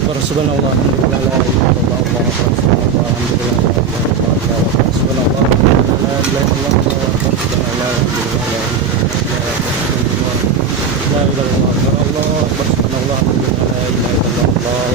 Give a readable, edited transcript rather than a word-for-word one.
akbar, subhanallah, alhamdulillah, la ilaha illallah, Allahu akbar, subhanallah, alhamdulillah, la ilaha illallah, Allahu akbar, subhanallah, alhamdulillah, la ilaha illallah, Allahu akbar, subhanallah, alhamdulillah, la ilaha illallah, Allahu akbar, Allahu akbar, subhanallah, alhamdulillah, la ilaha illallah, Allahu